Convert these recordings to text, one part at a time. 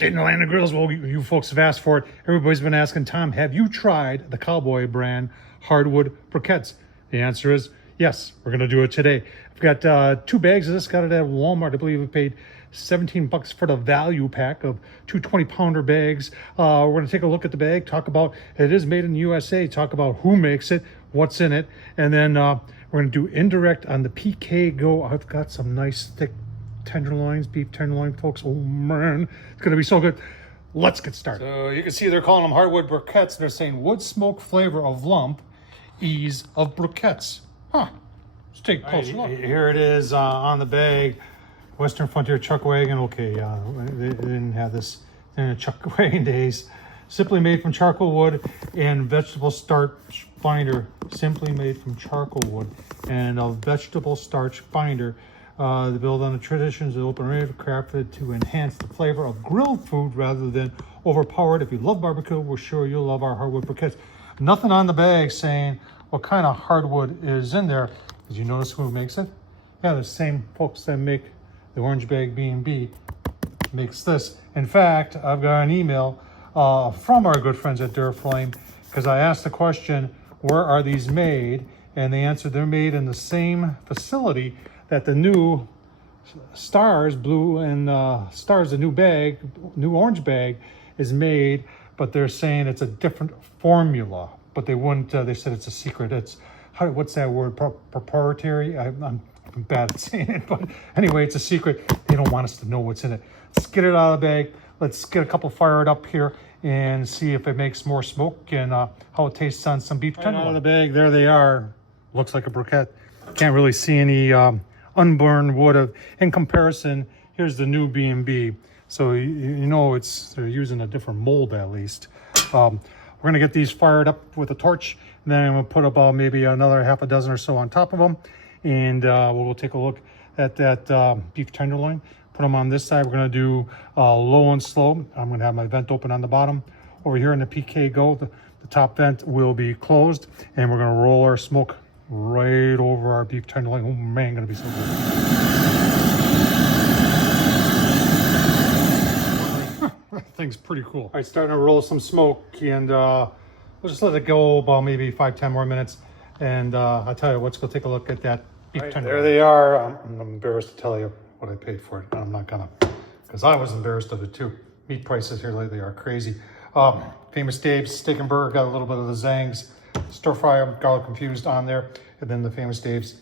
In the land of grills, well, you folks have asked for it. Everybody's been asking, Tom, have you tried the Cowboy brand hardwood briquettes? The answer is yes. We're going to do it today. I've got 2 bags of this. Got it at Walmart. I believe we paid 17 bucks for the value pack of 2 20-pounder bags. We're going to take a look at the bag, talk about it is made in the USA, talk about who makes it, what's in it, and then we're going to do indirect on the PK Go. I've got some nice thick tenderloins, beef tenderloin, folks. Oh man, it's gonna be so good. Let's get started. So you can see they're calling them hardwood briquettes. They're saying wood smoke flavor of lump, ease of briquettes. Huh? Let's take a closer look. Here it is on the bag. Western Frontier Chuck Wagon. Okay, they didn't have this in the Chuck Wagon days. Simply made from charcoal wood and vegetable starch binder. Simply made from charcoal wood and a vegetable starch binder. They build on the traditions of open range, crafted to enhance the flavor of grilled food rather than overpower it. If you love barbecue, we're sure you'll love our hardwood briquettes. Nothing on the bag saying what kind of hardwood is in there. Did you notice who makes it? Yeah, the same folks that make the orange bag B&B makes this. In fact, I've got an email from our good friends at Duraflame because I asked the question, where are these made? And they answered they're made in the same facility that the new Stars Blue and Stars, the new bag, new orange bag is made, but they're saying it's a different formula. But they wouldn't, they said it's a secret. It's, what's that word, proprietary? I'm bad at saying it, but anyway, it's a secret. They don't want us to know what's in it. Let's get it out of the bag. Let's get a couple fired up here and see if it makes more smoke and how it tastes on some beef tenderloin. Out of the bag, there they are. Looks like a briquette. Can't really see any unburned wood. In comparison, here's the new B&B. So you know they're using a different mold at least. We're gonna get these fired up with a torch, and then we'll put about maybe another half a dozen or so on top of them, and we'll take a look at that beef tenderloin. Put them on this side. We're gonna do low and slow. I'm gonna have my vent open on the bottom. Over here in the PK Go, the top vent will be closed, and we're gonna roll our smoke right over our beef tenderloin. Oh man, gonna be so good. That thing's pretty cool. All right, starting to roll some smoke, and we'll just let it go about maybe 5-10 more minutes. And I'll tell you, let's go take a look at that beef tenderloin. There they are. I'm embarrassed to tell you what I paid for it. I'm not gonna, because I was embarrassed of it too. Meat prices here lately are crazy. Famous Dave's Steak and Burger got a little bit of the Zangs stir fry garlic infused on there, and then the Famous Dave's.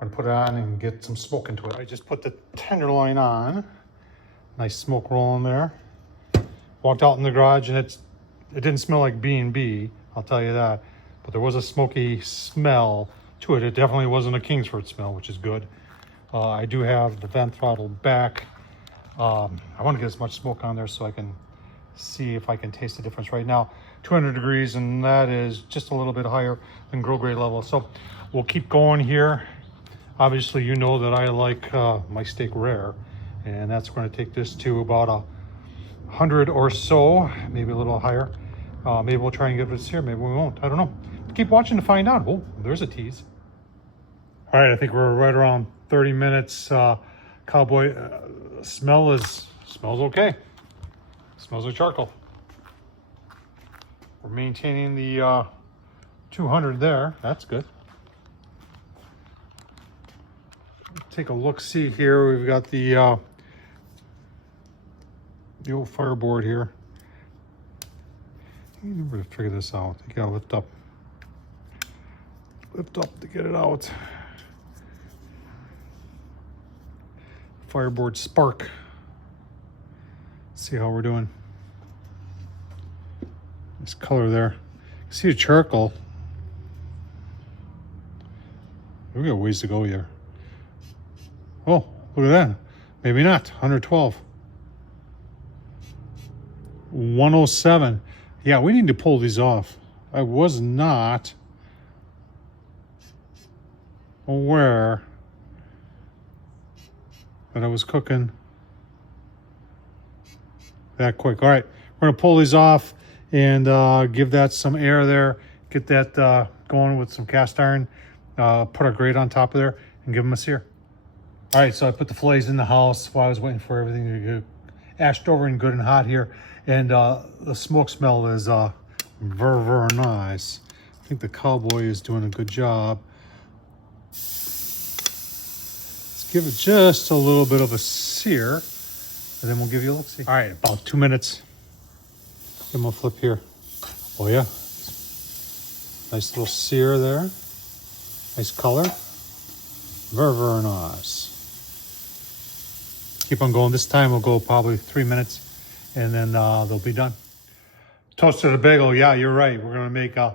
I'm gonna put it on and get some smoke into it. I just put the tenderloin on. Nice smoke rolling there. Walked out in the garage and it didn't smell like B&B, I'll tell you that. But there was a smoky smell to it. It definitely wasn't a Kingsford smell, which is good. I do have the vent throttled back. I want to get as much smoke on there so I can see if I can taste the difference. Right now 200 degrees, and that is just a little bit higher than grill grade level. So we'll keep going here. Obviously, you know that I like my steak rare, and that's going to take this to about 100 or so, maybe a little higher. Maybe we'll try and get this here, maybe we won't, I don't know. Keep watching to find out. Oh, there's a tease. All right, I think we're right around 30 minutes. Cowboy, smells okay. Smells like charcoal. We're maintaining the 200 there. That's good. Take a look, see here. We've got the old fireboard here. You never figure this out. You gotta lift up to get it out. Fireboard spark. Let's see how we're doing. Nice color there. See the charcoal. We got ways to go here. Oh, look at that. Maybe not. 112. 107. Yeah, we need to pull these off. I was not aware that I was cooking that quick. All right, we're gonna pull these off and give that some air there, get that going with some cast iron, put our grate on top of there and give them a sear. All right, so I put the fillets in the house while I was waiting for everything to ashed over and good and hot here. And the smoke smell is very, very nice. I think the Cowboy is doing a good job. Let's give it just a little bit of a sear, and then we'll give you a look-see. All right, about 2 minutes. Give them a flip here. Oh yeah, nice little sear there. Nice color. Very, very nice. Keep on going. This time we'll go probably 3 minutes, and then they'll be done. Toasted a bagel. Yeah, you're right. We're gonna make a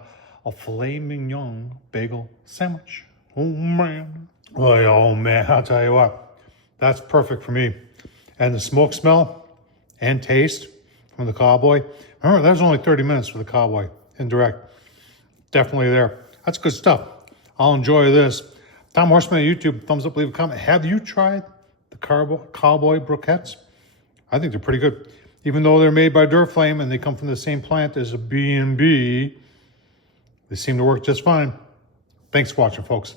filet mignon bagel sandwich. Oh man. Oh man, I'll tell you what. That's perfect for me. And the smoke smell and taste from the Cowboy. Remember, that was only 30 minutes for the Cowboy, indirect. Definitely there. That's good stuff. I'll enjoy this. Tom Horsman at YouTube, thumbs up, leave a comment. Have you tried the Cowboy Briquettes? I think they're pretty good. Even though they're made by Duraflame and they come from the same plant as a B&B, they seem to work just fine. Thanks for watching, folks.